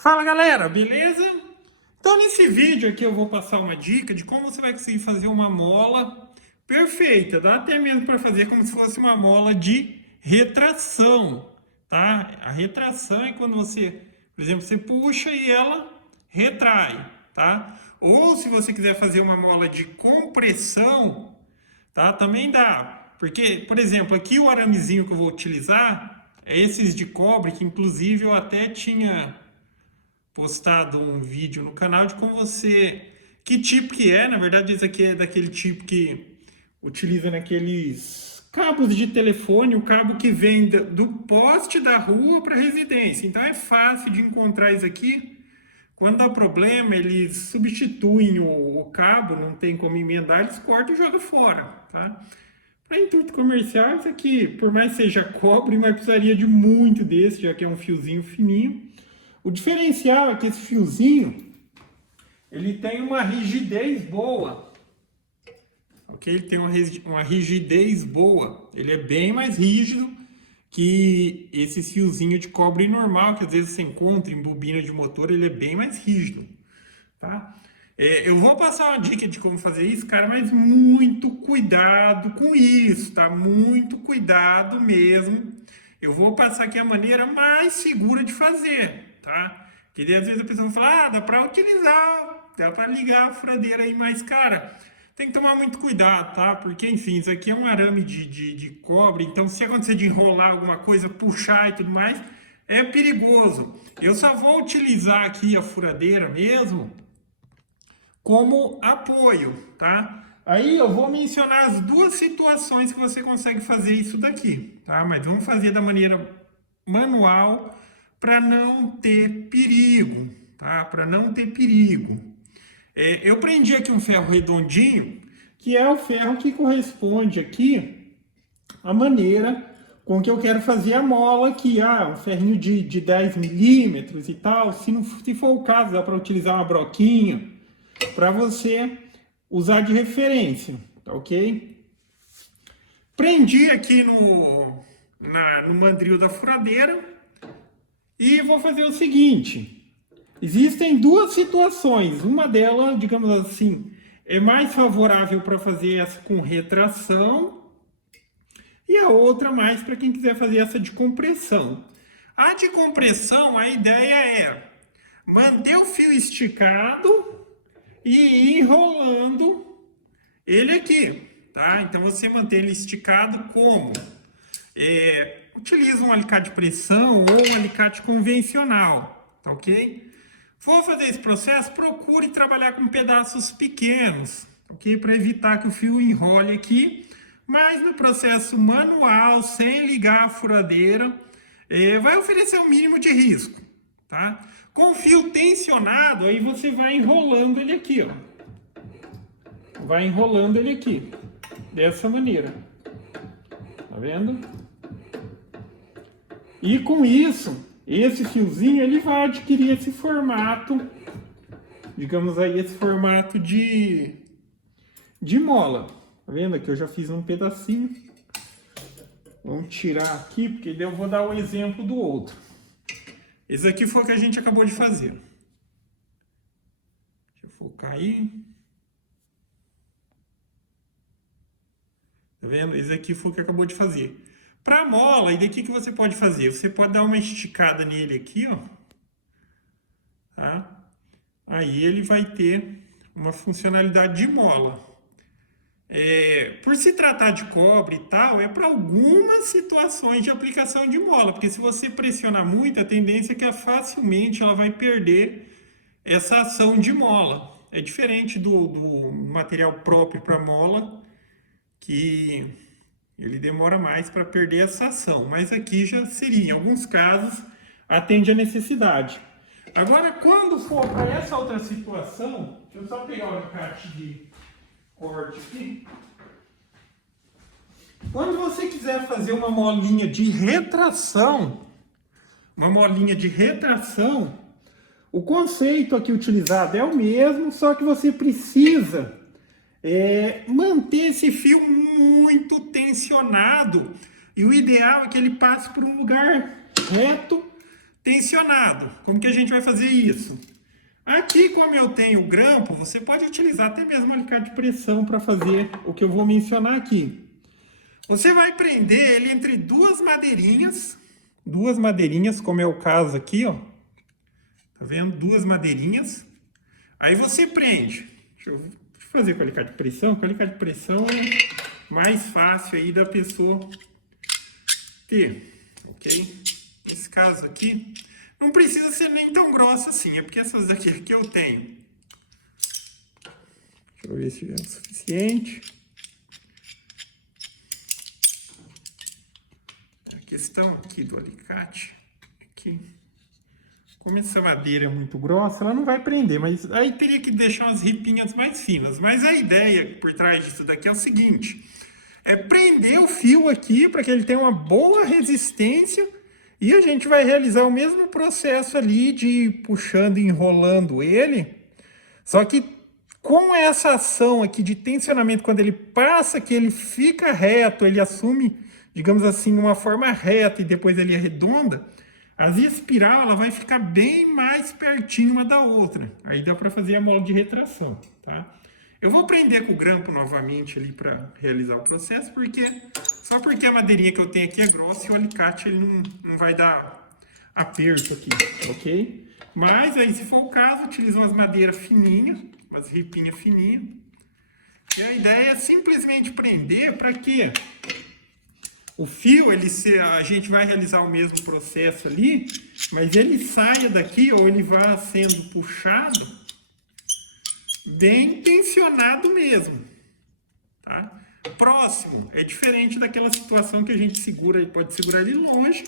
Fala galera, beleza? Então nesse vídeo aqui eu vou passar uma dica de como você vai conseguir fazer uma mola perfeita. Dá até mesmo para fazer como se fosse uma mola de retração, tá? A retração é quando você, por exemplo, você puxa e ela retrai, tá? Ou se você quiser fazer uma mola de compressão, tá? Também dá. Porque, por exemplo, aqui o aramezinho que eu vou utilizar é esses de cobre, que inclusive eu até tinha postado um vídeo no canal de como você... Que tipo que é, na verdade esse aqui é daquele tipo que utiliza naqueles cabos de telefone, o cabo que vem do poste da rua para a residência. Então é fácil de encontrar isso aqui. Quando dá problema, eles substituem o cabo, não tem como emendar, eles cortam e jogam fora, tá? Para intuito comercial, isso aqui, por mais que seja cobre, mas precisaria de muito desse, já que é um fiozinho fininho. O diferencial é que esse fiozinho, ele tem uma rigidez boa, ok? Ele tem uma rigidez boa, ele é bem mais rígido que esse fiozinho de cobre normal, que às vezes você encontra em bobina de motor, ele é bem mais rígido, tá? Eu vou passar uma dica de como fazer isso, cara, mas muito cuidado com isso, tá? Muito cuidado mesmo. Eu vou passar aqui a maneira mais segura de fazer, tá? Porque às vezes a pessoa fala, dá para utilizar, dá para ligar a furadeira aí, mas, cara, tem que tomar muito cuidado, tá? Porque, enfim, isso aqui é um arame de cobre, então se acontecer de enrolar alguma coisa, puxar e tudo mais, é perigoso. Eu só vou utilizar aqui a furadeira mesmo como apoio, tá? Aí eu vou mencionar as duas situações que você consegue fazer isso daqui, tá? Mas vamos fazer da maneira manual para não ter perigo, tá? Para não ter perigo. Eu prendi aqui um ferro redondinho, que é o ferro que corresponde aqui à maneira com que eu quero fazer a mola aqui. Um ferrinho de 10 milímetros e tal. Se for o caso, dá para utilizar uma broquinha para você usar de referência, tá ok? Prendi aqui no mandril da furadeira e vou fazer o seguinte. Existem duas situações, uma delas, digamos assim, é mais favorável para fazer essa com retração e a outra mais para quem quiser fazer essa de compressão. A de compressão, a ideia é manter o fio esticado e ir enrolando ele aqui, tá? Então você mantém ele esticado como? Utiliza um alicate de pressão ou um alicate convencional, tá ok? For fazer esse processo, procure trabalhar com pedaços pequenos, ok? Para evitar que o fio enrole aqui, mas no processo manual, sem ligar a furadeira, vai oferecer o mínimo de risco, tá? Com o fio tensionado, aí você vai enrolando ele aqui, ó. Vai enrolando ele aqui, dessa maneira. Tá vendo? E com isso, esse fiozinho, ele vai adquirir esse formato, digamos aí, esse formato de mola. Tá vendo? Aqui eu já fiz um pedacinho. Vamos tirar aqui, porque daí eu vou dar o exemplo do outro. Esse aqui foi o que a gente acabou de fazer. Deixa eu focar aí. Tá vendo? Esse aqui foi o que acabou de fazer. Para a mola, e daqui que você pode fazer? Você pode dar uma esticada nele aqui, ó. Tá? Aí ele vai ter uma funcionalidade de mola. Por se tratar de cobre e tal, é para algumas situações de aplicação de mola, porque se você pressionar muito, a tendência é que facilmente ela vai perder essa ação de mola. É diferente do material próprio para mola, que ele demora mais para perder essa ação, mas aqui já seria, em alguns casos, atende a necessidade. Agora, quando for para essa outra situação, deixa eu só pegar o alicate de corte aqui. Quando você quiser fazer uma molinha de retração, o conceito aqui utilizado é o mesmo, só que você precisa manter esse fio muito tensionado. E o ideal é que ele passe por um lugar reto, tensionado. Como que a gente vai fazer isso? Aqui, como eu tenho grampo, você pode utilizar até mesmo alicate de pressão para fazer o que eu vou mencionar aqui. Você vai prender ele entre duas madeirinhas, como é o caso aqui, ó. Tá vendo? Duas madeirinhas. Aí você prende. Deixa eu fazer com alicate de pressão. Com alicate de pressão é mais fácil aí da pessoa ter, ok? Nesse caso aqui, não precisa ser nem tão grossa assim. É porque essas daqui que eu tenho. Deixa eu ver se é o suficiente. A questão aqui do alicate é que, como essa madeira é muito grossa, ela não vai prender, mas aí teria que deixar umas ripinhas mais finas. Mas a ideia por trás disso daqui é o seguinte: é prender o fio aqui para que ele tenha uma boa resistência e a gente vai realizar o mesmo processo ali de puxando e enrolando ele, só que com essa ação aqui de tensionamento, quando ele passa, que ele fica reto, ele assume, digamos assim, uma forma reta e depois ele arredonda, a espiral ela vai ficar bem mais pertinho uma da outra. Aí dá para fazer a mola de retração, tá? Eu vou prender com o grampo novamente ali para realizar o processo, só porque a madeirinha que eu tenho aqui é grossa e o alicate ele não vai dar aperto aqui, ok? Mas aí, se for o caso, utiliza umas madeiras fininhas, umas ripinhas fininhas. E a ideia é simplesmente prender para que o fio, a gente vai realizar o mesmo processo ali, mas ele saia daqui ou ele vá sendo puxado bem tensionado mesmo, tá? Próximo, é diferente daquela situação que a gente segura, pode segurar ele longe,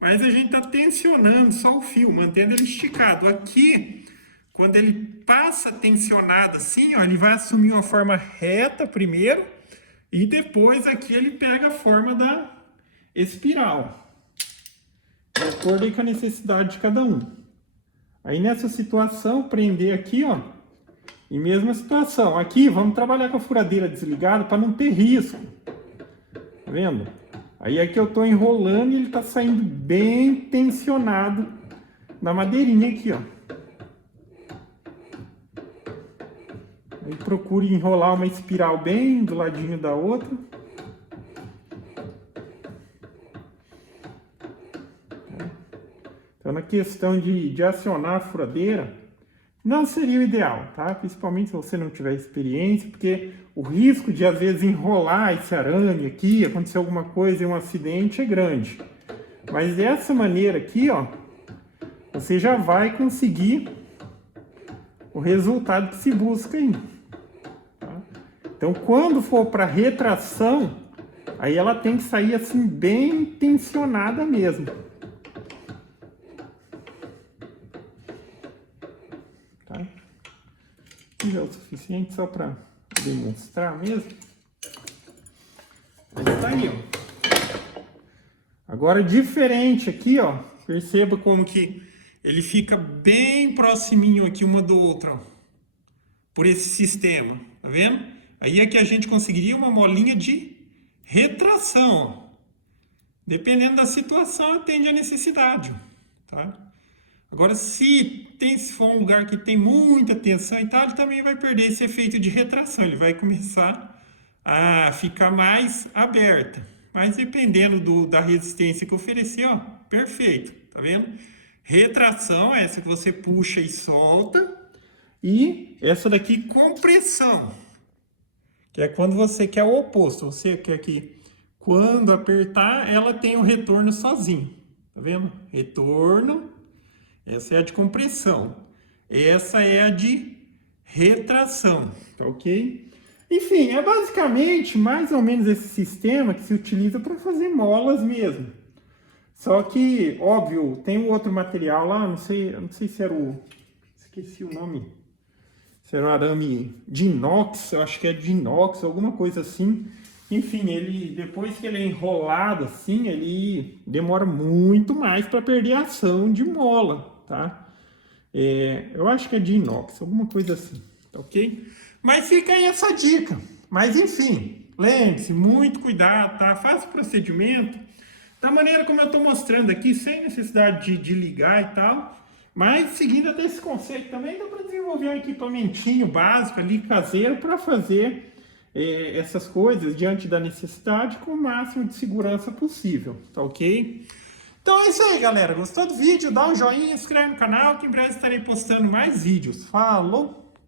mas a gente está tensionando só o fio, mantendo ele esticado. Aqui, quando ele passa tensionado assim, ó, ele vai assumir uma forma reta primeiro, e depois aqui ele pega a forma da espiral, de acordo aí com a necessidade de cada um. Aí nessa situação, prender aqui, ó, e mesma situação. Aqui, vamos trabalhar com a furadeira desligada para não ter risco. Tá vendo? Aí aqui eu estou enrolando e ele está saindo bem tensionado na madeirinha aqui, ó. Aí procure enrolar uma espiral bem do ladinho da outra. Então, na questão de acionar a furadeira, não seria o ideal, tá? Principalmente se você não tiver experiência, porque o risco de, às vezes, enrolar esse arame aqui, acontecer alguma coisa e um acidente é grande. Mas dessa maneira aqui, ó, você já vai conseguir o resultado que se busca aí. Tá? Então, quando for para retração, aí ela tem que sair assim, bem tensionada mesmo. Já é o suficiente só para demonstrar mesmo. Mas tá aí, ó. Agora, diferente aqui, ó. Perceba como que ele fica bem proximinho aqui uma do outra, ó, por esse sistema, tá vendo? Aí aqui a gente conseguiria uma molinha de retração, ó. Dependendo da situação, atende a necessidade, tá? Agora, se for um lugar que tem muita tensão e tal, ele também vai perder esse efeito de retração. Ele vai começar a ficar mais aberta. Mas dependendo da resistência que oferecer, ó, perfeito, tá vendo? Retração é essa que você puxa e solta. E essa daqui, compressão, que é quando você quer o oposto. Você quer que, quando apertar, ela tenha o retorno sozinho. Tá vendo? Retorno. Essa é a de compressão. Essa é a de retração, tá ok? Enfim, é basicamente mais ou menos esse sistema que se utiliza para fazer molas mesmo. Só que, óbvio, tem um outro material lá, não sei se era esqueci o nome. Se era um arame de inox, eu acho que é de inox, alguma coisa assim. Enfim, depois que ele é enrolado assim, ele demora muito mais para perder a ação de mola. Tá? Eu acho que é de inox, alguma coisa assim, tá ok? Mas fica aí essa dica. Mas enfim, lembre-se, muito cuidado, tá? Faça o procedimento. da maneira como eu estou mostrando aqui, sem necessidade de ligar e tal. Mas seguindo até esse conceito também, dá para desenvolver um equipamentinho básico ali, caseiro, para fazer essas coisas diante da necessidade com o máximo de segurança possível, tá ok? Então é isso aí, galera. Gostou do vídeo? Dá um joinha, inscreve no canal que em breve estarei postando mais vídeos. Falou!